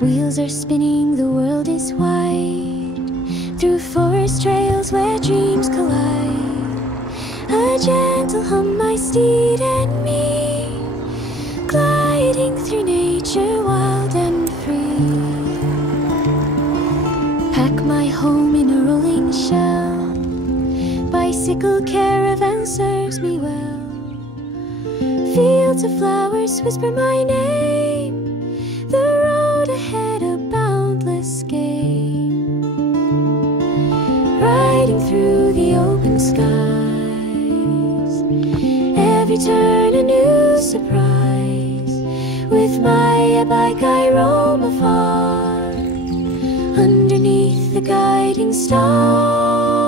Wheels are spinning, the world is wide, through forest trails where dreams collide. A gentle hum, my steed and me, gliding through nature wild and free. Pack my home in a rolling shell, bicycle caravan serves me well. Fields of flowers whisper my name, the road ahead a boundless game. Riding through the open skies, every turn a new surprise. With my bike I roam afar, underneath the guiding stars.